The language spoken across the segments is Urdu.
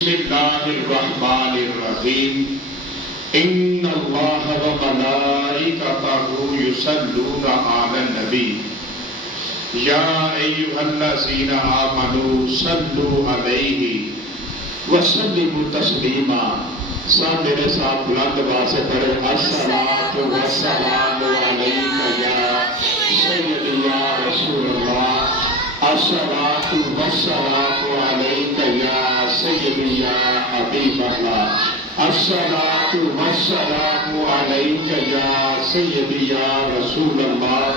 بسم اللہ الرحمن الرحیم ان اللہ وملائکتہ یصلون علی النبی یا ایھا الذین آمنوا صلوا علیہ وسلموا تسلیما۔ سب میرے ساتھ بلند آواز سے پڑھیں، الصلاۃ والسلام علیک یا سیدی یا رسول اللہ، الصلاۃ والسلام علیک یا سیدی یا حبیب اللہ، الصلاۃ والسلام علیک یا سیدی یا رسول اللہ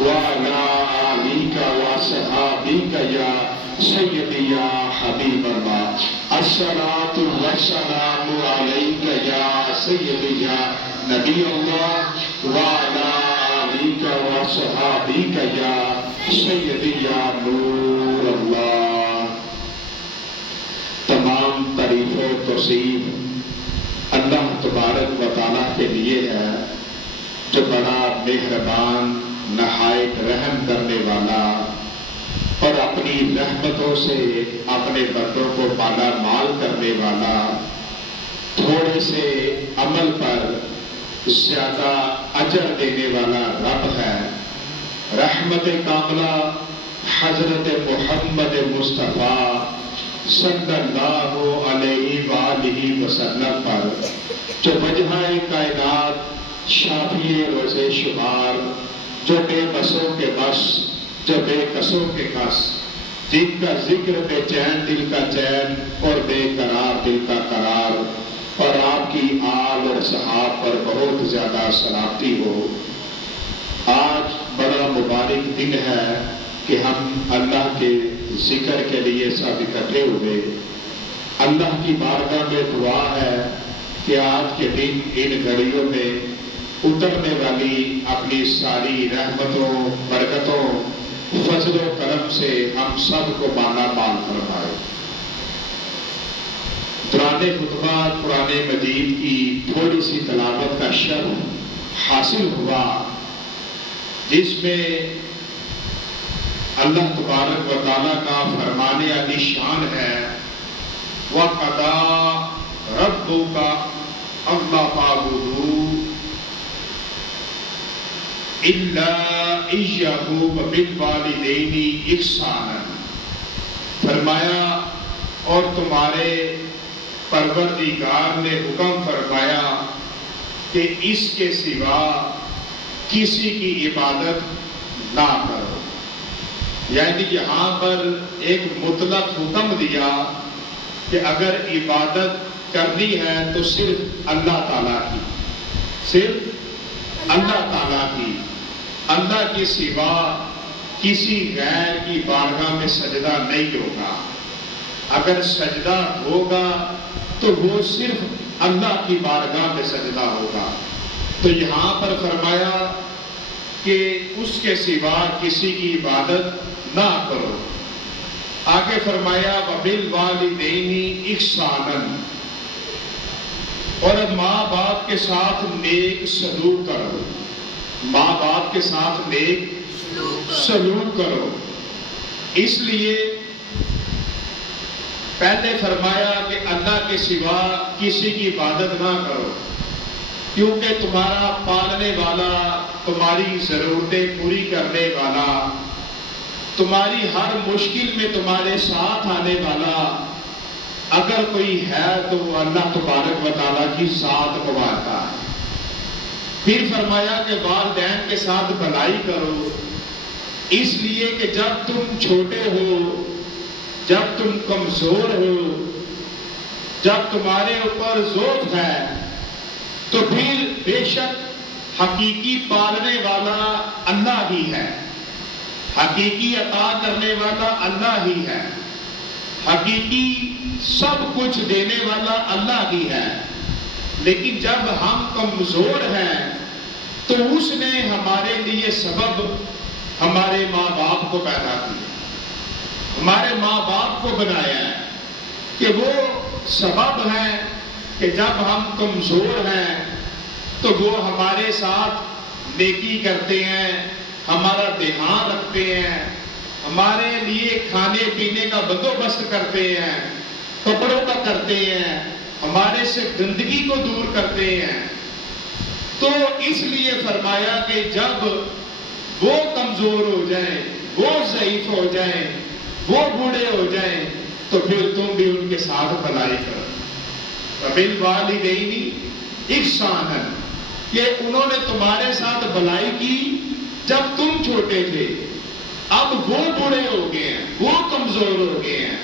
وعلی آلک وصحابک یا سیدی یا حبیب اللہ، الصلاۃ والسلام علیک یا سیدی یا نبی اللہ وعلی آلک وصحابک یا سیدی یا نور اللہ۔ تمام تعریف و توصیف اللہ تبارک و تعالیٰ کے لیے ہے جو بڑا مہربان، نہایت رحم کرنے والا اور اپنی رحمتوں سے اپنے بندوں کو مالا مال کرنے والا، تھوڑے سے عمل پر زیادہ اجر دینے والا رب ہے۔ رحمت کاملہ حضرت محمد مصطفیٰ صلی اللہ علیہ وآلہ وسلم پر جو وجہ کائنات، شافی روز شمار، جو بے بسوں کے بس، جو بے کسوں کے کس، جن کا ذکر بے چین دل کا چین اور بے قرار دل کا قرار، اور آپ کی آل اور صحاب پر بہت زیادہ سلامتی ہو۔ آج بڑا مبارک دن ہے کہ ہم اللہ کے ذکر کے لیے سب اکٹھے ہوئے۔ اللہ کی بارگاہ میں دعا ہے کہ آج کے دن ان گھڑیوں میں اترنے والی اپنی ساری رحمتوں، برکتوں، فضل و کرم سے ہم سب کو مالا مال فرمائے۔ دوران خطبہ قرآن مجید کی تھوڑی سی تلاوت کا شرف حاصل ہوا، جس میں اللہ تبارک و تعالیٰ کا فرمان علی شان ہے، وَقَضَىٰ رَبُّكَ أَلَّا تَعْبُدُوا إِلَّا إِيَّاهُ وَبِالْوَالِدَيْنِ إِحْسَانًا۔ فرمایا اور تمہارے پروردگار نے حکم فرمایا کہ اس کے سوا کسی کی عبادت نہ کرو۔ یعنی یہاں پر ایک مطلق حکم دیا کہ اگر عبادت کرنی ہے تو صرف اللہ تعالیٰ کی، صرف اللہ تعالیٰ کی، اللہ کے سوا کسی غیر کی بارگاہ میں سجدہ نہیں ہوگا۔ اگر سجدہ ہوگا تو وہ صرف اللہ کی بارگاہ میں سجدہ ہوگا۔ تو یہاں پر فرمایا کہ اس کے سوا کسی کی عبادت نہ کرو۔ آگے فرمایا وَبِالْوَالِدَيْنِ إِحْسَانًا، اور ماں باپ کے ساتھ نیک سلوک کرو، ماں باپ کے ساتھ نیک سلوک کرو۔ اس لیے پہلے فرمایا کہ اللہ کے سوا کسی کی عبادت نہ کرو، کیونکہ تمہارا پالنے والا، تمہاری ضرورتیں پوری کرنے والا، تمہاری ہر مشکل میں تمہارے ساتھ آنے والا اگر کوئی ہے تو وہ اللہ تبارک و تعالیٰ کی ذات مبارکہ ہے۔ پھر فرمایا کہ والدین کے ساتھ بھلائی کرو، اس لیے کہ جب تم چھوٹے ہو، جب تم کمزور ہو، جب تمہارے اوپر ضعف ہے، تو پھر بے شک حقیقی پالنے والا اللہ ہی ہے، حقیقی عطا کرنے والا اللہ ہی ہے، حقیقی سب کچھ دینے والا اللہ ہی ہے۔ لیکن جب ہم کمزور ہیں تو اس نے ہمارے لیے سبب ہمارے ماں باپ کو پیدا کیا، ہمارے ماں باپ کو بنایا ہے کہ وہ سبب ہیں کہ جب ہم کمزور ہیں تو وہ ہمارے ساتھ نیکی کرتے ہیں، ہمارا دھیان رکھتے ہیں، ہمارے لیے کھانے پینے کا بندوبست کرتے ہیں، کپڑوں کا کرتے ہیں، ہمارے سے گندگی کو دور کرتے ہیں. تو اس لیے فرمایا کہ جب وہ کمزور ہو جائیں، وہ ضعیف ہو جائیں، وہ بوڑھے ہو جائیں، تو پھر تم بھی ان کے ساتھ بھلائی کرو. وَبِالْوَالِدَيْنِ إِحْسَانًا، کہ انہوں نے تمہارے ساتھ بھلائی کی جب تم چھوٹے تھے. اب وہ بوڑھے ہو گئے ہیں، وہ کمزور ہو گئے ہیں،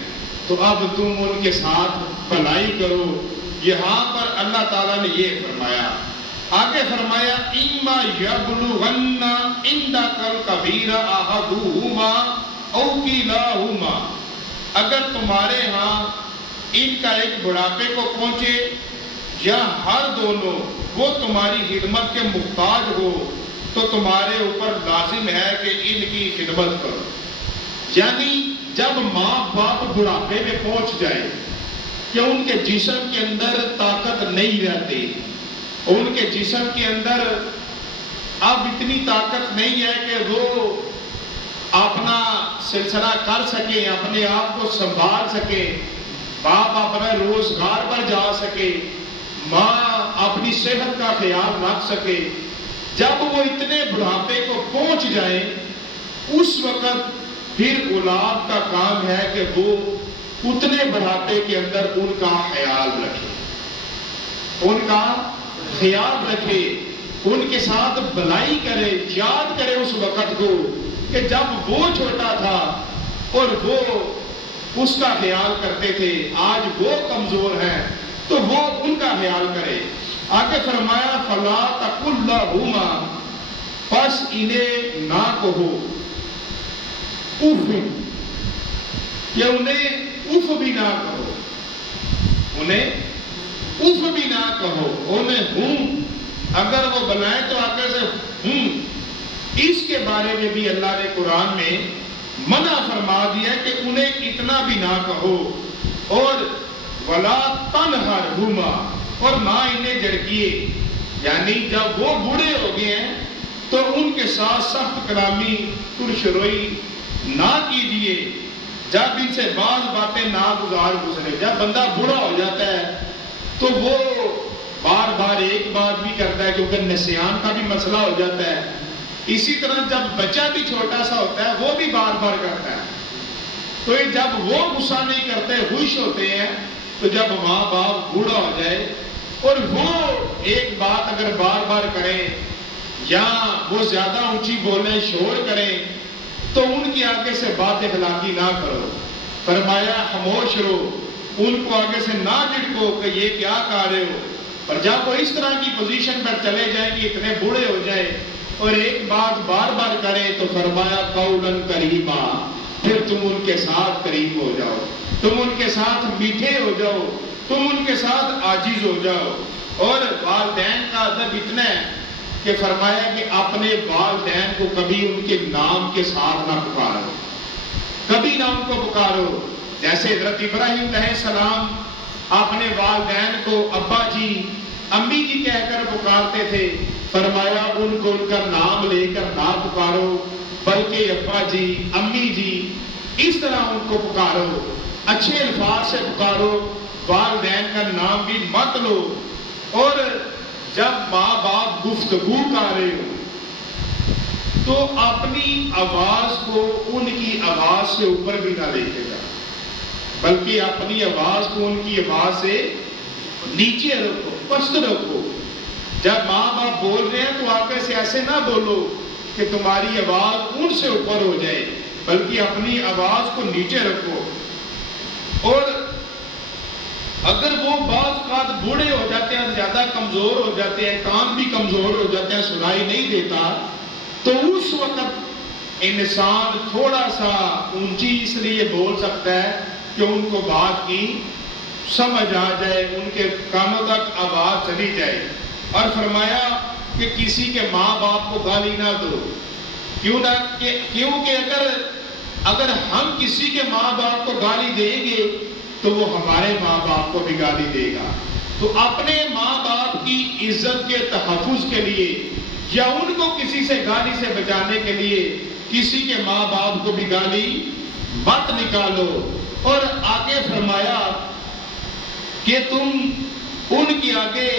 تو اب تم ان کے ساتھ بھلائی کرو. یہاں پر اللہ تعالیٰ نے یہ فرمایا. آگے فرمایا اِمَّا يَبْلُغَنَّ عِندَكَ الْكَبِيرَ أَحَدُهُمَا أَوْ كِلَاهُمَا، اگر تمہارے ہاں ان کا ایک بڑھاپے کو پہنچے یا ہر دونوں وہ تمہاری خدمت کے محتاج ہو، تو تمہارے اوپر لازم ہے کہ ان کی خدمت کرو. یعنی جب ماں باپ بڑھاپے میں پہنچ جائے کہ ان کے جسم کے اندر طاقت نہیں رہتی، ان کے جسم کے اندر اب اتنی طاقت نہیں ہے کہ وہ اپنا سلسلہ کر سکیں، اپنے آپ کو سنبھال سکیں، باپ اپنے روزگار پر جا سکے، ماں اپنی صحت کا خیال رکھ سکے. جب وہ اتنے بڑھاپے کو پہنچ جائیں، اس وقت پھر اولاد کا کام ہے کہ وہ اتنے بڑھاپے کے اندر ان کا خیال رکھے، ان کا خیال رکھے، ان کے ساتھ بھلائی کرے. یاد کرے اس وقت کو کہ جب وہ چھوٹا تھا اور وہ اس کا خیال کرتے تھے، آج وہ کمزور ہیں تو وہ ان کا خیال کرے. آگے فرمایا فَلَا تَقُلْ لَهُمَا، پس انہیں نہ کہو اف، کہ انہیں اف بھی نہ کہو، انہیں اف بھی نہ کہو، انہیں ہوں اگر وہ بلائیں تو آگے سے ہوں. اس کے بارے میں بھی اللہ نے قرآن میں منع فرما دیا کہ انہیں اتنا بھی نہ کہو. اور وَلَا تَنْهَرْهُمَا، اور نہ انہیں جھڑکیے. یعنی جب وہ بوڑھے ہو گئے ہیں تو ان کے ساتھ سخت کلامی، ترش روئی نہ کیجیے. جب ان سے بعض باتیں ناگزار گزرے، جب بندہ بوڑھا ہو جاتا ہے تو وہ بار بار ایک بات بھی کرتا ہے کیونکہ نسیان کا بھی مسئلہ ہو جاتا ہے. اسی طرح جب بچہ بھی چھوٹا سا ہوتا ہے وہ بھی بار بار کرتا ہے. تو جب وہ غصہ نہیں کرتے، خوش ہوتے ہیں، تو جب ماں باپ بوڑھا ہو جائے اور وہ ایک بات اگر بار بار کریں یا وہ زیادہ اونچی بولیں، شور کریں، تو ان کی آگے سے بات اخلاقی نہ کرو. فرمایا خاموش رہو، ان کو آگے سے نہ جھڑکو کہ یہ کیا کہہ رہے ہو. اور جب وہ اس طرح کی پوزیشن پر چلے جائیں کہ اتنے بوڑھے ہو جائیں اور ایک بات بار بار کریں، تو فرمایا قولا کریما، پھر تم ان کے ساتھ قریب ہو جاؤ، تم ان کے ساتھ میٹھے ہو جاؤ، تم ان کے ساتھ عاجز ہو جاؤ. اور والدین کا ادب اتنا ہے کہ فرمایا کہ اپنے والدین کو کبھی ان کے نام کے ساتھ نہ پکارو، کبھی نہ ان کو پکارو. جیسے حضرت ابراہیم علیہ السلام اپنے والدین کو ابا جی، امی جی کہہ کر پکارتے تھے. فرمایا ان کو ان کا نام لے کر نہ پکارو، بلکہ ابا جی، امی جی، اس طرح ان کو پکارو، اچھے الفاظ سے پکارو، والدین کا نام بھی مت لو. اور جب ماں باپ گفتگو کر رہے ہو تو اپنی آواز کو ان کی آواز سے اوپر بھی نہ لے کے جاؤ، بلکہ اپنی آواز کو ان کی آواز سے نیچے رکھو، پست رکھو. جب ماں باپ بول رہے ہیں تو آگے سے ایسے نہ بولو کہ تمہاری آواز ان سے اوپر ہو جائے، بلکہ اپنی آواز کو نیچے رکھو. اور اگر وہ بعض اوقات بوڑھے ہو جاتے ہیں، زیادہ کمزور ہو جاتے ہیں، کان بھی کمزور ہو جاتے ہیں، سنائی نہیں دیتا، تو اس وقت انسان تھوڑا سا اونچی اس لیے بول سکتا ہے کہ ان کو بات کی سمجھ آ جائے، ان کے کانوں تک آواز چلی جائے. اور فرمایا کہ کسی کے ماں باپ کو گالی نہ دو. کیونکہ اگر ہم کسی کے ماں باپ کو گالی دیں گے تو وہ ہمارے ماں باپ کو بھی گالی دے گا. تو اپنے ماں باپ کی عزت کے تحفظ کے لیے یا ان کو کسی سے گالی سے بچانے کے لیے کسی کے ماں باپ کو بھی گالی مت نکالو. اور آگے فرمایا کہ تم ان کے آگے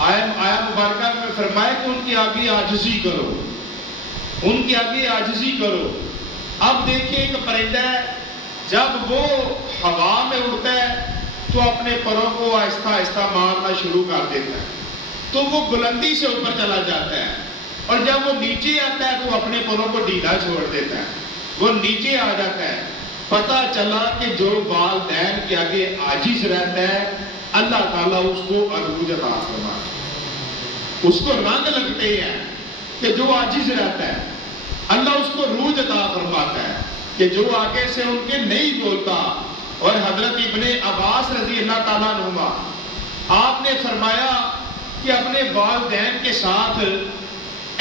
آیا مبارکہ میں فرمایا کہ ان کے آگے عاجزی کرو، ان کے آگے عاجزی کرو۔ اب دیکھیں ایک پرندہ ہے، جب وہ ہوا میں اڑتا ہے تو اپنے پروں کو آہستہ آہستہ مارنا شروع کر دیتا ہے، تو وہ بلندی سے اوپر چلا جاتا ہے، اور جب وہ نیچے آتا ہے تو اپنے پروں کو ڈھیلا چھوڑ دیتا ہے، وہ نیچے آ جاتا ہے۔ پتہ چلا کہ جو والدین کے آگے عاجز رہتا ہے اللہ تعالیٰ اس کو عروج عطا فرماتا ہے، اس کو رنگ لگتے ہیں کہ جو عاجز رہتا ہے اللہ اس کو عروج عطا فرماتا ہے کہ جو آگے سے ان کے نہیں بولتا۔ اور حضرت ابن عباس رضی اللہ تعالیٰ عنہما آپ نے فرمایا کہ اپنے والدین کے ساتھ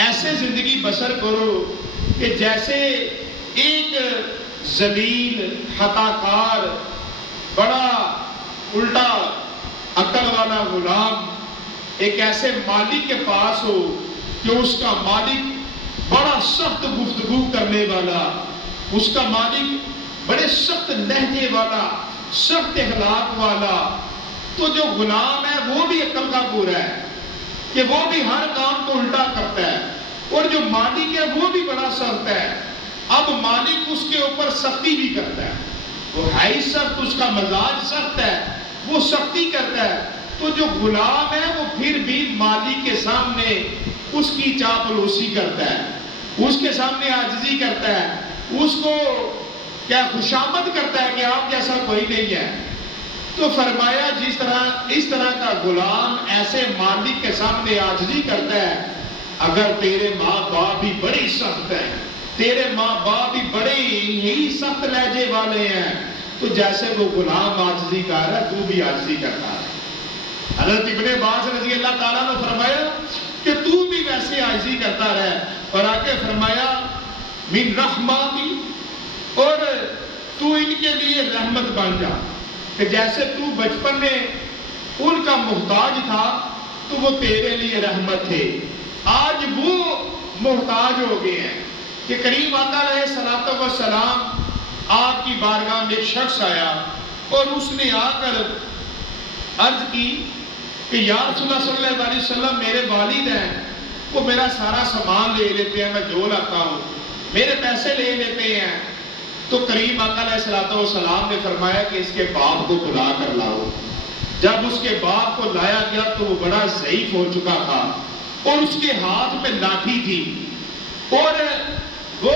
ایسے زندگی بسر کرو کہ جیسے ایک ذلیل خطا کار بڑا الٹا عقل والا غلام ایک ایسے مالک کے پاس ہو کہ اس کا مالک بڑا سخت گفتگو کرنے والا، اس کا مالک بڑے سخت لہجے والا، سخت اخلاق والا، تو جو غلام ہے وہ بھی عقل کا پورا ہے کہ وہ بھی ہر کام کو الٹا کرتا ہے، اور جو مالک ہے وہ بھی بڑا سخت ہے۔ اب مالک اس کے اوپر سختی بھی کرتا ہے، وہ ہے ہی سخت، اس کا مزاج سخت ہے، وہ سختی کرتا ہے، تو جو غلام ہے وہ پھر بھی مالک کے سامنے اس کی چاپلوسی کرتا ہے، اس کے سامنے عاجزی کرتا ہے، اس کو کیا خوشامد کرتا ہے کہ آپ جیسا کوئی نہیں ہے۔ تو فرمایا اس طرح کا غلام ایسے مالک کے سامنے عاجزی کرتا ہے، اگر تیرے ماں باپ بھی بڑی سخت ہیں، تیرے ماں باپ بھی بڑے ہی سخت لہجے والے ہیں، تو جیسے وہ غلام عاجزی کر رہا ہے تو بھی عاجزی کرتا ہے۔ حضرت ابن عباس رضی اللہ تعالیٰ نے فرمایا کہ تو بھی ویسے عاجزی کرتا رہے، اور آگے فرمایا من رحمتی، اور تو ان کے لیے رحمت بن جا، کہ جیسے تو بچپن میں ان کا محتاج تھا تو وہ تیرے لیے رحمت تھے، آج وہ محتاج ہو گئے ہیں۔ کہ کریم آقا علیہ الصلوۃ والسلام آپ کی بارگاہ میں ایک شخص آیا اور اس نے آ کر عرض کی کہ یا رسول اللہ صلی اللہ علیہ وسلم میرے والد ہیں، وہ میرا سارا سامان لے لیتے ہیں، میں جو لاتا ہوں میرے پیسے لے لیتے ہیں۔ تو کریم آقا علیہ الصلوۃ والسلام نے فرمایا کہ اس کے باپ کو بلا کر لاؤ۔ جب اس کے باپ کو لایا گیا تو وہ بڑا ضعیف ہو چکا تھا، اور اس کے ہاتھ میں لاٹھی تھی، اور وہ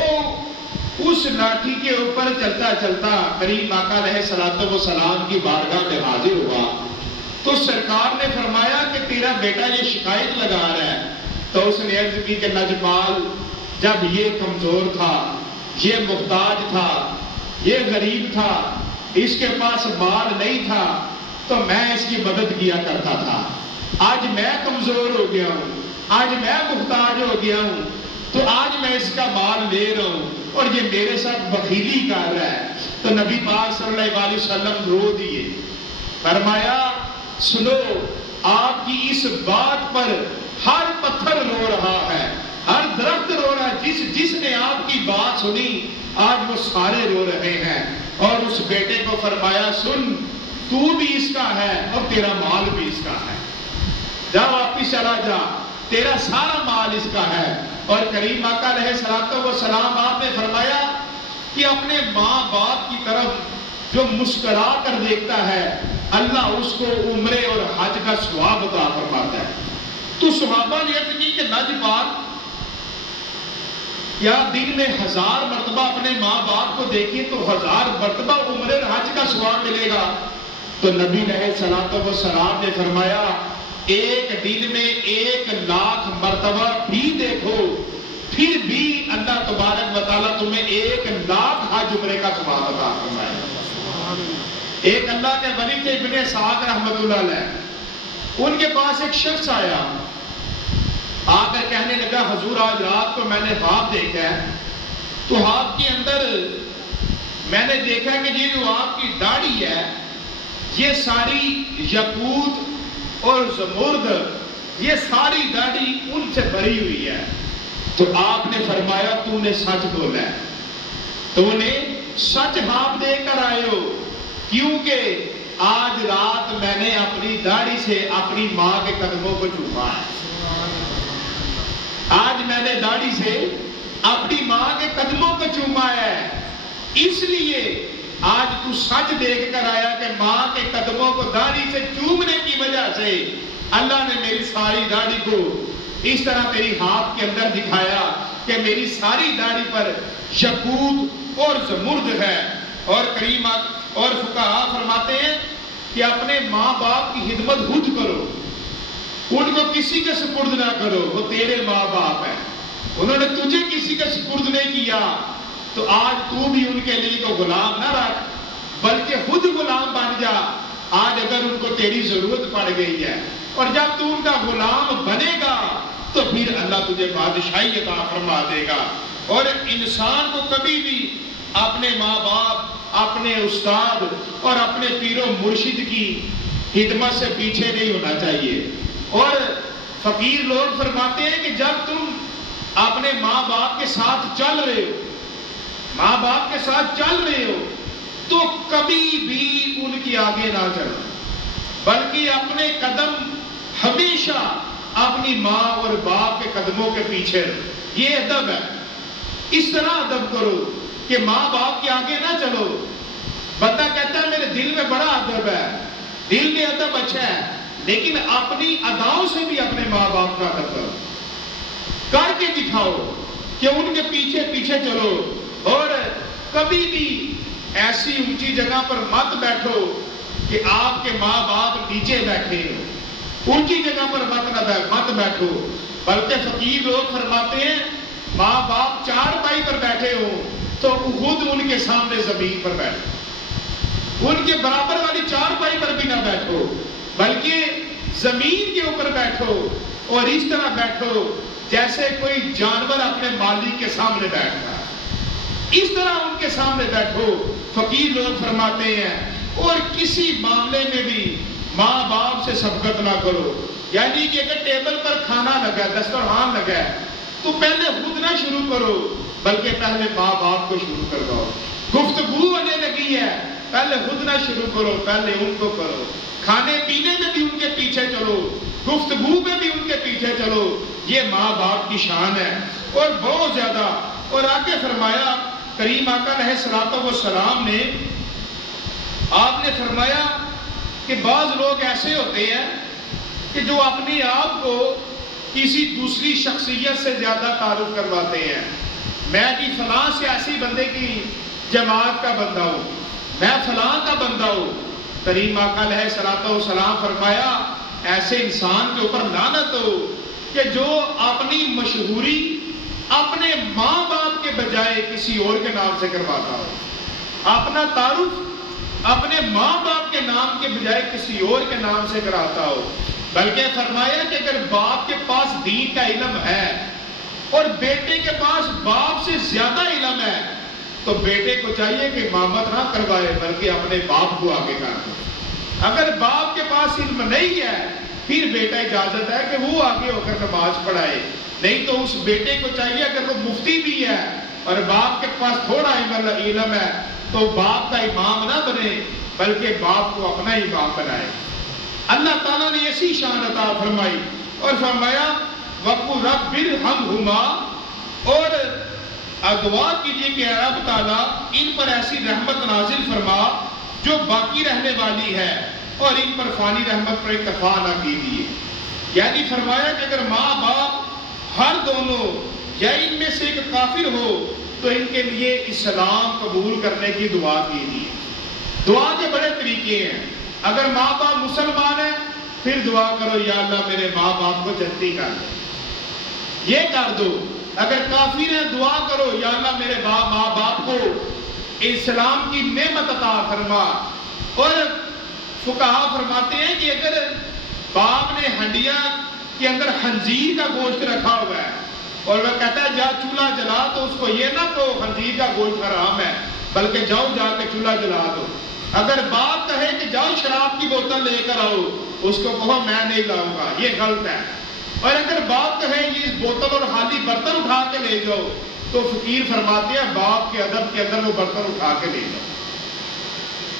اس لاٹھی کے اوپر چلتا چلتا کریم آقا علیہ الصلوۃ والسلام کی بارگاہ میں حاضر ہوا۔ تو سرکار نے فرمایا کہ تیرا بیٹا یہ شکایت لگا رہا ہے۔ تو اس نے عرض کی کہ لجپال، جب یہ کمزور تھا، یہ محتاج تھا، یہ غریب تھا، اس کے پاس مال نہیں تھا، تو میں اس کی مدد کیا کرتا تھا۔ آج میں کمزور ہو گیا ہوں، آج میں محتاج ہو گیا ہوں، تو آج میں اس کا مال لے رہا ہوں اور یہ میرے ساتھ بخیلی کر رہا ہے۔ تو نبی پاک صلی اللہ علیہ وسلم رو دیے، فرمایا سنو، آپ کی اس بات پر ہر پتھر رو رہا ہے، ہر درخت رو رہا ہے، جس نے آپ کی بات سنی آج وہ سارے رو رہے ہیں۔ اور اس بیٹے کو فرمایا سن، تو بھی اس کا ہے اور تیرا مال بھی اس کا ہے، جا واپس چلا جا، تیرا سارا مال اس کا ہے۔ اور کریم آقا علیہ الصلوۃ والسلام آپ نے فرمایا کہ اپنے ماں باپ کی طرف جو مسکرا کر دیکھتا ہے اللہ اس کو عمرے اور حج کا ثواب عطا فرماتا ہے۔ تو صحابہ نے عرض کی کہ لجپال، کیا دن میں 1000 مرتبہ اپنے ماں باپ کو دیکھیں تو 1000 مرتبہ عمرے اور حج کا ثواب ملے گا؟ تو نبی علیہ الصلوۃ والسلام نے فرمایا ایک دن میں 1,00,000 مرتبہ بھی دیکھو، پھر بھی اللہ تبارک و تعالیٰ تمہیں 1,00,000 حج عمرے کا ثواب عطا فرمائے۔ ایک اللہ کے ولی تھے ابن اسحاق رحمۃ اللہ علیہ، ان کے پاس ایک شخص آیا، آ کر کہنے لگا حضور آج رات کو میں نے خواب دیکھا ہے، تو خواب کے اندر میں نے دیکھا کہ یہ جو آپ کی داڑھی ہے یہ ساری یاقوت اور زمرد، یہ ساری داڑھی ان سے بھری ہوئی ہے۔ تو آپ نے فرمایا تو نے سچ بولا ہے، تو نے سچ خواب دے کر آئے ہو، کیونکہ آج رات میں نے اپنی داڑھی سے اپنی ماں کے قدموں کو چوما ہے. آج میں نے داڑھی سے اپنی ماں کے قدموں کو چوما ہے. اس لیے آج تو سچ دیکھ کر آیا کہ ماں کے قدموں کو داڑھی سے چومنے کی وجہ سے اللہ نے میری ساری داڑھی کو اس طرح تیری ہاتھ کے اندر دکھایا کہ میری ساری داڑھی پر یاقوت اور زمرد ہے. اور کریم اور فقہا فرماتے ہیں کہ اپنے ماں باپ کی خدمت خود کرو, ان کو کسی کے سپرد نہ کرو, وہ تیرے ماں باپ ہیں, انہوں نے تجھے کسی کے سپرد نہیں کیا. تو آج تو بھی ان کے لیے تو غلام نہ رکھ بلکہ خود غلام بن جا. آج اگر ان کو تیری ضرورت پڑ گئی ہے اور جب تو ان کا غلام بنے گا تو پھر اللہ تجھے بادشاہی عطا فرما دے گا. اور انسان کو کبھی بھی اپنے ماں باپ, اپنے استاد اور اپنے پیر و مرشد کی خدمت سے پیچھے نہیں ہونا چاہیے. اور فقیر لوگ فرماتے ہیں کہ جب تم اپنے ماں باپ کے ساتھ چل رہے ہو, ماں باپ کے ساتھ چل رہے ہو تو کبھی بھی ان کی آگے نہ چلو بلکہ اپنے قدم ہمیشہ اپنی ماں اور باپ کے قدموں کے پیچھے رہو. یہ ادب ہے. اس طرح ادب کرو کہ ماں باپ کے آگے نہ چلو. بندہ کہتا ہے میرے دل میں بڑا ادب ہے, دل میں ادب اچھا ہے, لیکن اپنی اداؤں سے بھی اپنے ماں باپ کا ادب کرو, کر کے دکھاؤ کہ ان کے پیچھے پیچھے چلو. اور کبھی بھی ایسی اونچی جگہ پر مت بیٹھو کہ آپ کے ماں باپ نیچے بیٹھے, اونچی جگہ پر مت بیٹھو. بلکہ فقیر لوگ فرماتے ہیں ماں باپ چار پائی پر بیٹھے ہو تو خود ان کے سامنے زمین پر بیٹھو, ان کے برابر والی چار پائی پر بھی نہ بیٹھو بلکہ زمین کے اوپر بیٹھو. اور اس طرح بیٹھو جیسے کوئی جانور اپنے مالک کے سامنے بیٹھتا ہے, اس طرح ان کے سامنے بیٹھو. فقیر لوگ فرماتے ہیں اور کسی معاملے میں بھی ماں باپ سے سبقت نہ کرو. یعنی کہ اگر ٹیبل پر کھانا لگا, دسترخوان لگا ہے تو پہلے خود نہ شروع کرو بلکہ پہلے ماں باپ کو شروع کر دو. گفتگو ہونے لگی ہے, پہلے خود نہ شروع کرو, پہلے ان کو کرو. کھانے پینے میں بھی ان کے پیچھے چلو, گفتگو میں بھی ان کے پیچھے چلو. یہ ماں باپ کی شان ہے اور بہت زیادہ. اور آگے فرمایا کریم آقا علیہ الصلوۃ والسلام نے, آپ نے فرمایا کہ بعض لوگ ایسے ہوتے ہیں کہ جو اپنے آپ کو کسی دوسری شخصیت سے زیادہ تعارف کرواتے ہیں. میں جی فلاں سیاسی بندے کی جماعت کا بندہ ہوں, میں فلاں کا بندہ ہوں. کریم آقا علیہ الصلوۃ والسلام فرمایا ایسے انسان کے اوپر لعنت ہو کہ جو اپنی مشہوری اپنے ماں باپ کے بجائے کسی اور کے نام سے کرواتا ہو, اپنا تعارف اپنے ماں باپ کے نام کے بجائے کسی اور کے نام سے کراتا ہو. بلکہ فرمایا کہ اگر باپ کے پاس دین کا علم ہے اور بیٹے کے پاس باپ سے زیادہ علم ہے تو بیٹے کو چاہیے کہ امامت نہ کروائے بلکہ اپنے باپ کو آگے کر دے. اگر باپ کے پاس علم نہیں ہے پھر بیٹا اجازت ہے کہ وہ آگے ہو کر نماز پڑھائے, نہیں تو اس بیٹے کو چاہیے اگر وہ مفتی بھی ہے اور باپ کے پاس تھوڑا علم ہے تو باپ کا امام نہ بنے بلکہ باپ کو اپنا امام بنائے. اللہ تعالیٰ نے ایسی شان عطا فرمائی اور فرمایا وَقُلْ رَبِّ ارْحَمْهُمَا, اور دعا کیجیے کہ رب تعالیٰ ان پر ایسی رحمت نازل فرما جو باقی رہنے والی ہے اور ان پر فانی رحمت پر اکتفا نہ کیجیے. یعنی فرمایا کہ اگر ماں باپ ہر دونوں یا ان میں سے ایک کافر ہو تو ان کے لیے اسلام قبول کرنے کی دعا کیجیے. دعا کے بڑے طریقے ہیں. اگر ماں باپ مسلمان ہیں پھر دعا کرو یا اللہ میرے ماں باپ کو جنتی کر دو, یہ کر دو. اگر کافر ہیں دعا کرو یا اللہ میرے ماں باپ کو اسلام کی نعمت عطا فرما. اور فقہا فرماتے ہیں کہ اگر باپ نے ہنڈیا کے اندر خنزیر کا گوشت رکھا ہوا ہے اور وہ کہتا ہے جا چولہا جلا, تو اس کو یہ نہ کہو خنزیر کا گوشت حرام ہے بلکہ جاؤ جا کے چولہا جلا دو. اگر باپ کہے کہ جاؤ شراب کی بوتل لے کر آؤ, اس کو کہو میں نہیں لاؤں گا, یہ غلط ہے. اور اگر باپ کہے یہ بوتل اور خالی برتن اٹھا کے لے جاؤ تو فقیر فرماتے ہیں باپ کے ادب کے اندر وہ برتن اٹھا کے لے جاؤ.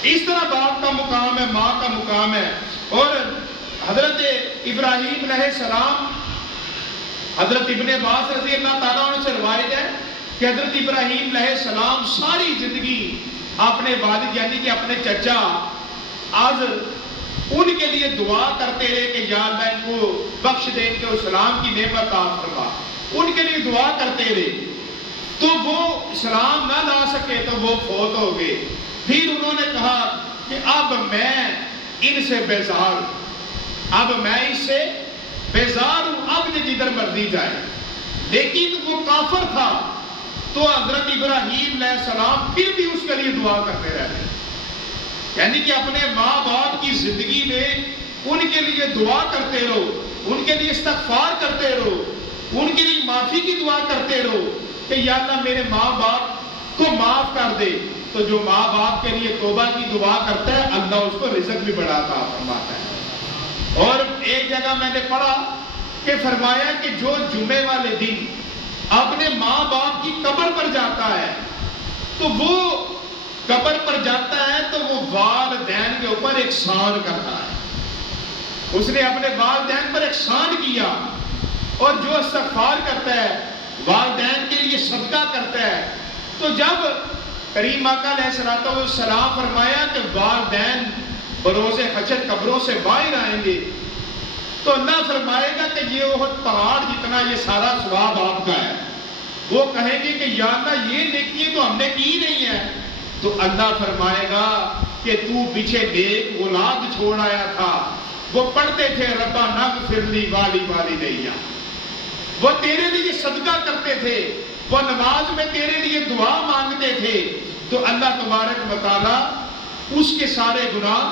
اس طرح باپ کا مقام ہے، ماں کا مقام ہے. اور حضرت ابراہیم علیہ السلام، حضرت ابن عباس رضی اللہ تعالیٰ عنہ سے روایت ہے کہ حضرت ابراہیم علیہ السلام ساری زندگی اپنے والد یعنی کہ اپنے چچا آزر ان کے لیے دعا کرتے رہے کہ یا اللہ ان کو بخش دے، ان کو اسلام کی نعمت عطا فرما. ان کے لیے دعا کرتے رہے تو وہ اسلام نہ لا سکے تو وہ فوت ہو گئے. پھر انہوں نے کہا کہ اب میں ان سے بیزار ہوں، اب میں اس سے بیزار ہوں، اب یہ جدھر مرضی جائے. لیکن وہ کافر تھا تو حضرت ابراہیم علیہ السلام پھر بھی اس کے لیے دعا کرتے رہتے، یعنی کہ اپنے ماں باپ کی زندگی میں ان کے لیے دعا کرتے رہو، ان کے لیے استغفار کرتے رہو، ان کے لیے معافی کی دعا کرتے رہو کہ یا اللہ میرے ماں باپ کو معاف کر دے. تو جو ماں باپ کے لیے توبہ کی دعا کرتا ہے اللہ اس کو رزق بھی بڑھاتا فرماتا ہے. اور ایک جگہ میں نے پڑھا کہ فرمایا کہ جو جمعے والے دن اپنے ماں باپ کی قبر پر جاتا ہے تو وہ قبر پر جاتا ہے تو وہ والدین کے اوپر احسان کرتا ہے، اس نے اپنے والدین پر احسان کیا. اور جو استغفار کرتا ہے والدین کے لیے صدقہ کرتا ہے تو جب کریم آقا علیہ السلام فرمایا کہ والدین بروز حشر قبروں سے باہر آئیں گے تو اللہ فرمائے گا کہ یہ احد پہاڑ جتنا یہ سارا ثواب آپ کا ہے. وہ کہیں گے کہ یا اللہ یہ نیکی تو ہم نے کی نہیں ہے. تو اللہ فرمائے گا کہ تو پیچھے نیک اولاد چھوڑ آیا تھا، وہ پڑھتے تھے ربا نغفر لی والی والدیہ، وہ تیرے لیے صدقہ کرتے تھے، وہ نماز میں تیرے لیے دعا مانگتے تھے. تو اللہ تبارک و تعالیٰ اس کے سارے گناہ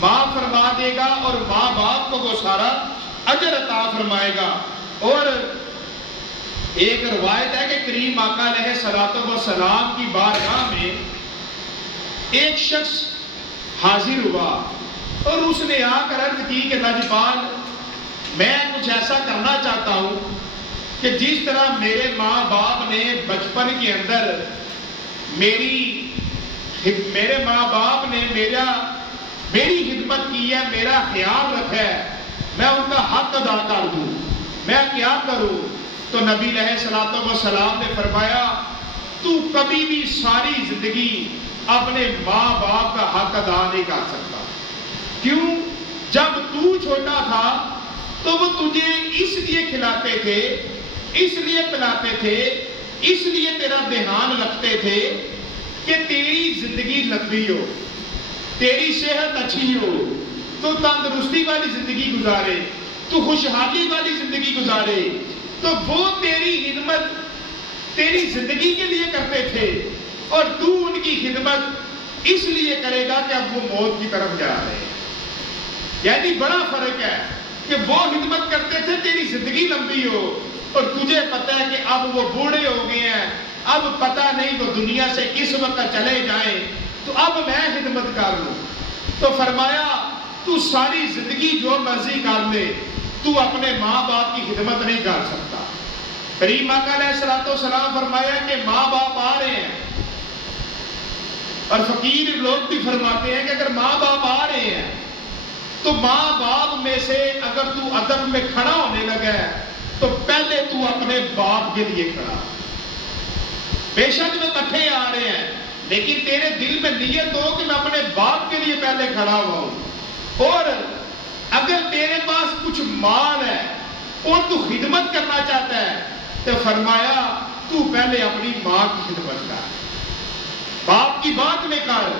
معاف فرما دے گا اور ماں باپ کو وہ سارا اجر عطا فرمائے گا. اور ایک روایت ہے کہ کریم آقا علیہ السلام کی بارگاہ میں ایک شخص حاضر ہوا اور اس نے آ کر عرض کی کہ لاجپال میں کچھ ایسا کرنا چاہتا ہوں کہ جس طرح میرے ماں باپ نے بچپن کے اندر میرے ماں باپ نے میری خدمت کی ہے، میرا خیال رکھا ہے، میں ان کا حق ادا کر دوں، میں کیا کروں؟ تو نبی علیہ السلام نے فرمایا تو کبھی بھی ساری زندگی اپنے ماں باپ کا حق ادا نہیں کر سکتا. کیوں؟ جب تو چھوٹا تھا تو وہ تجھے اس لیے کھلاتے تھے، اس لیے پلاتے تھے، اس لیے تیرا دھیان رکھتے تھے کہ تیری زندگی لمبی ہو، تیری صحت اچھی ہو، تو تندرستی والی زندگی گزارے، تو خوشحالی والی زندگی گزارے. تو وہ تیری خدمت تیری زندگی کے لیے کرتے تھے اور تو ان کی خدمت اس لیے کرے گا کہ اب وہ موت کی طرف جا رہے ہیں. یعنی بڑا فرق ہے کہ وہ خدمت کرتے تھے تیری زندگی لمبی ہو اور تجھے پتہ ہے کہ اب وہ بوڑھے ہو گئے ہیں، اب پتہ نہیں وہ دنیا سے کس وقت چلے جائیں، تو اب میں خدمت کر لوں. تو فرمایا تو ساری زندگی جو مرضی کر لے، تو اپنے ماں باپ کی خدمت نہیں کر سکتا. کریم آقا علیہ السلام فرمایا کہ ماں باپ آ رہے ہیں، اور فقیر لوگ بھی فرماتے ہیں کہ اگر ماں باپ آ رہے ہیں تو ماں باپ میں سے اگر تو ادب میں کھڑا ہونے لگا ہے تو پہلے تو اپنے باپ کے لیے کھڑا. بے شک میں کٹھے آ رہے ہیں لیکن تیرے دل میں نیت ہو کہ میں اپنے باپ کے لیے پہلے کھڑا ہوا ہوں. اور اگر تیرے پاس کچھ مال ہے اور تو خدمت کرنا چاہتا ہے تو فرمایا تو پہلے اپنی ماں کی خدمت کر، باپ کی بات میں کر،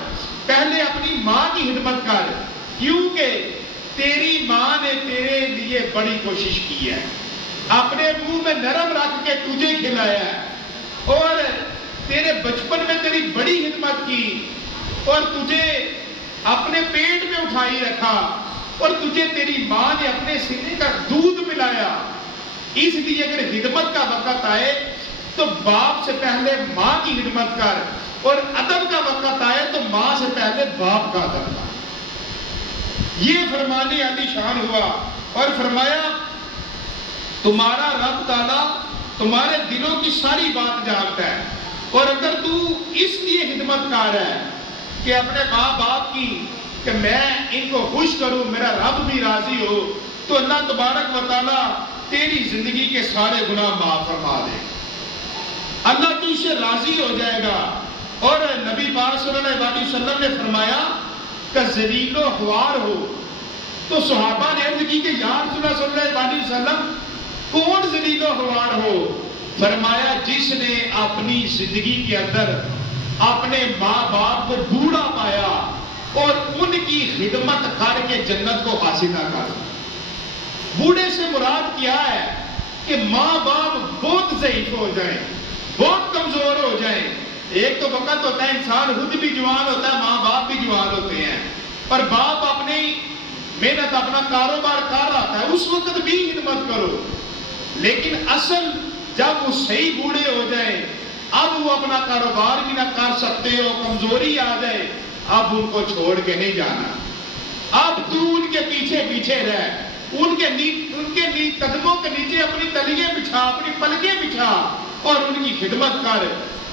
پہلے اپنی ماں کی خدمت کر. کیونکہ تیری ماں نے تیرے لیے بڑی کوشش کی ہے، اپنے منہ میں نرم رکھ کے تجھے کھلایا ہے اور تیرے بچپن میں تیری بڑی خدمت کی اور تجھے اپنے پیٹ میں اٹھائی رکھا اور تجھے تیری ماں نے اپنے سینے کا دودھ پلایا. اس لیے اگر خدمت کا وقت آئے تو باپ سے پہلے ماں کی خدمت کر اور ادب کا وقت آئے تو ماں سے پہلے باپ کا ادب کر. یہ فرمانے علی شان ہوا اور فرمایا تمہارا رب تعالیٰ تمہارے دلوں کی ساری بات جانتا ہے اور اگر تو اس لیے خدمت کر ہے کہ اپنے ماں باپ کی کہ میں ان کو خوش کروں، میرا رب بھی راضی ہو، تو اللہ تبارک و تعالیٰ تیری زندگی کے سارے گناہ معاف فرما دے، اللہ تو اس سے راضی ہو جائے گا۔ اور نبی پاک صلی اللہ علیہ وسلم نے فرمایا کہ ذلیل و خوار ہو، تو صحابہ نے عرض کی کہ یا رسول اللہ صلی اللہ علیہ وسلم کون ذلیل و خوار ہو؟ فرمایا جس نے اپنی زندگی کے اندر اپنے ماں باپ کو بوڑھا پایا اور ان کی خدمت کر کے جنت کو حاصل نہ کر۔ بوڑھے سے مراد کیا ہے کہ ماں باپ بہت ضعیف ہو جائیں، بہت کمزور ہو جائیں۔ ایک تو وقت ہوتا ہے انسان خود بھی جوان ہوتا ہے، ماں باپ بھی جوان ہوتے ہیں، پر باپ اپنی محنت اپنا کاروبار کر رہا ہے، اس وقت بھی خدمت کرو، لیکن اصل جب وہ صحیح بوڑھے ہو جائیں، اب وہ اپنا کاروبار بھی نہ کر سکتے ہو، کمزوری آ جائے، اب ان کو چھوڑ کے نہیں جانا، اب تو ان کے پیچھے پیچھے رہ، ان کے قدموں کے نیچے اپنی تلیے بچھا، اپنی پلکیں بچھا اور ان کی خدمت کر،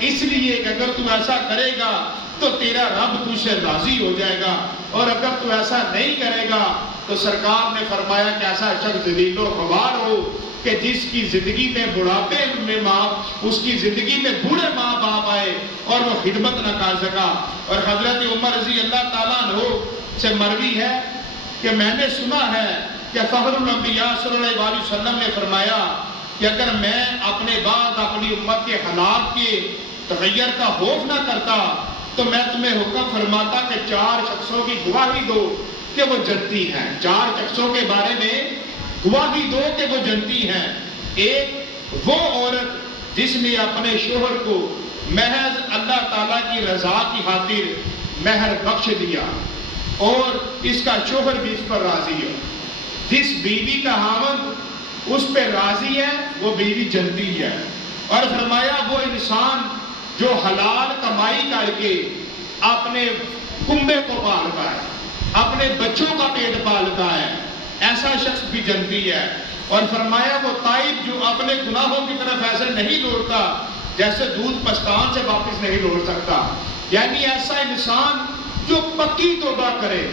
اس لیے کہ اگر تو ایسا کرے گا تو تیرا رب تجھ سے راضی ہو جائے گا، اور اگر تو ایسا نہیں کرے گا تو سرکار نے فرمایا کہ ایسا شخص ذلیل و خوار ہو کہ جس کی زندگی میں بڑھاپے میں اس کی زندگی میں بوڑھے ماں باپ آئے اور وہ خدمت نہ کر سکا۔ اور حضرت عمر رضی اللہ تعالیٰ عنہ سے مروی ہے کہ میں نے سنا ہے کہ فخر الانبیاء صلی اللہ علیہ وسلم نے فرمایا کہ اگر میں اپنے بعد اپنی امت کے حالات کے تغیر کا خوف نہ کرتا تو میں تمہیں حکم فرماتا کہ 4 شخصوں کی گواہی دو کہ وہ جنتی ہیں، 4 شخصوں کے بارے میں گواہی دو کہ وہ جنتی ہیں۔ ایک وہ عورت جس نے اپنے شوہر کو محض اللہ تعالیٰ کی رضا کی خاطر مہر بخش دیا اور اس کا شوہر بھی اس پر راضی ہے، جس بیوی کا خاوند اس پہ راضی ہے وہ بیوی جنتی ہے۔ اور فرمایا وہ انسان جو حلال کمائی کر کے اپنے کنبے کو پالتا ہے، اپنے بچوں کا پیٹ پالتا ہے، ایسا شخص بھی جنتی ہے۔ اور فرمایا وہ تائب جو اپنے گناہوں کی طرف ایسے نہیں لوٹتا جیسے دودھ پستان سے واپس نہیں لوٹ سکتا، یعنی ایسا انسان جو پکی توبہ کرے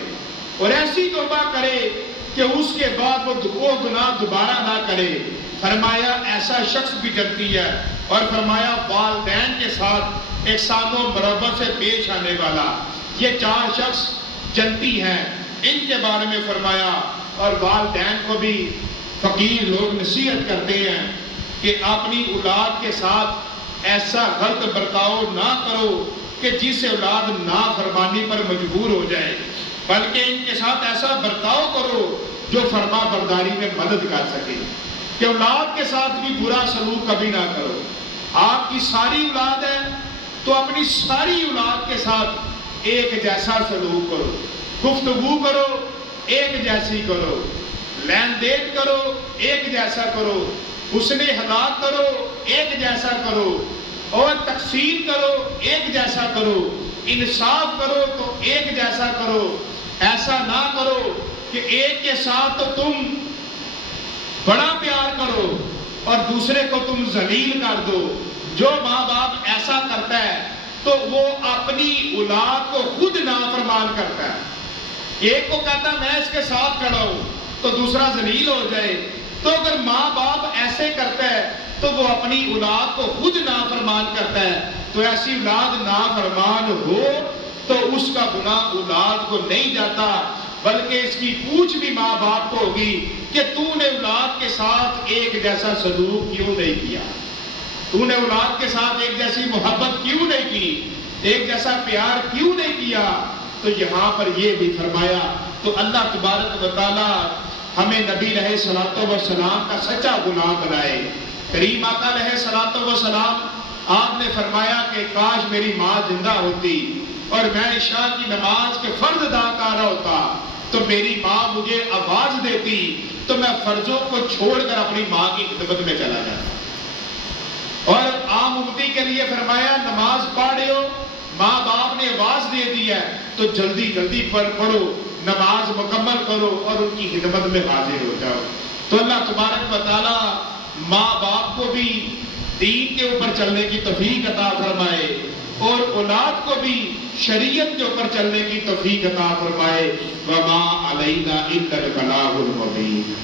اور ایسی توبہ کرے کہ اس کے بعد وہ گناہ دوبارہ نہ کرے، فرمایا ایسا شخص بھی جنتی ہے۔ اور فرمایا والدین کے ساتھ احسان و مرحمت سے پیش آنے والا، یہ 4 شخص جنتی ہیں، ان کے بارے میں فرمایا۔ اور والدین کو بھی فقیر لوگ نصیحت کرتے ہیں کہ اپنی اولاد کے ساتھ ایسا غلط برتاؤ نہ کرو کہ جس سے اولاد نافرمانی پر مجبور ہو جائے، بلکہ ان کے ساتھ ایسا برتاؤ کرو جو فرما برداری میں مدد کر سکے، کہ اولاد کے ساتھ بھی برا سلوک کبھی نہ کرو۔ آپ کی ساری اولاد ہے تو اپنی ساری اولاد کے ساتھ ایک جیسا سلوک کرو، گفتگو کرو ایک جیسی کرو، لین دین کرو ایک جیسا کرو، حسن اخلاق کرو ایک جیسا کرو، اور تقسیم کرو ایک جیسا کرو، انصاف کرو تو ایک جیسا کرو۔ ایسا نہ کرو کہ ایک کے ساتھ تو تم بڑا پیار کرو اور دوسرے کو تم ذلیل کر دو۔ جو ماں باپ ایسا کرتا ہے تو وہ اپنی اولاد کو خود نافرمان کرتا ہے، ایک کو کہتا ہے میں اس کے ساتھ کھڑا ہوں تو دوسرا ذلیل ہو جائے۔ تو اگر ماں باپ ایسے کرتا ہے تو وہ اپنی اولاد کو خود نافرمان کرتا ہے، تو ایسی اولاد نافرمان ہو تو اس کا گناہ اولاد کو نہیں جاتا، بلکہ اس کی پوچھ بھی ماں باپ کو ہوگی کہ تو نے اولاد کے ساتھ ایک جیسا سلوک کیوں نہیں کیا، تو نے اولاد کے ساتھ ایک جیسی محبت کیوں نہیں کی، ایک جیسا پیار کیوں نہیں کیا۔ تو یہاں پر یہ بھی فرمایا۔ تو اللہ تبارک و تعالی ہمیں نبی علیہ الصلوۃ والسلام کا سچا غلام بنائے۔ کریم آقا علیہ الصلوۃ والسلام آپ نے فرمایا کہ کاش میری ماں زندہ ہوتی اور میں عشاء کی نماز کے فرض ادا کر رہا ہوتا تو میری ماں مجھے آواز دیتی تو میں فرضوں کو چھوڑ کر اپنی ماں کی خدمت میں چلا جاتا۔ اور عام امتی کے لیے فرمایا نماز پڑھ رہے ہو، ماں باپ نے آواز دے دی ہے تو جلدی جلدی پڑھو، نماز مکمل کرو اور ان کی خدمت میں حاضر ہو جاؤ۔ تو اللہ تبارک و تعالی ماں باپ کو بھی دین کے اوپر چلنے کی توفیق عطا فرمائے، اور اولاد کو بھی شریعت کے اوپر چلنے کی توفیق عطا فرمائے. وما علینا الا البلاغ المبین.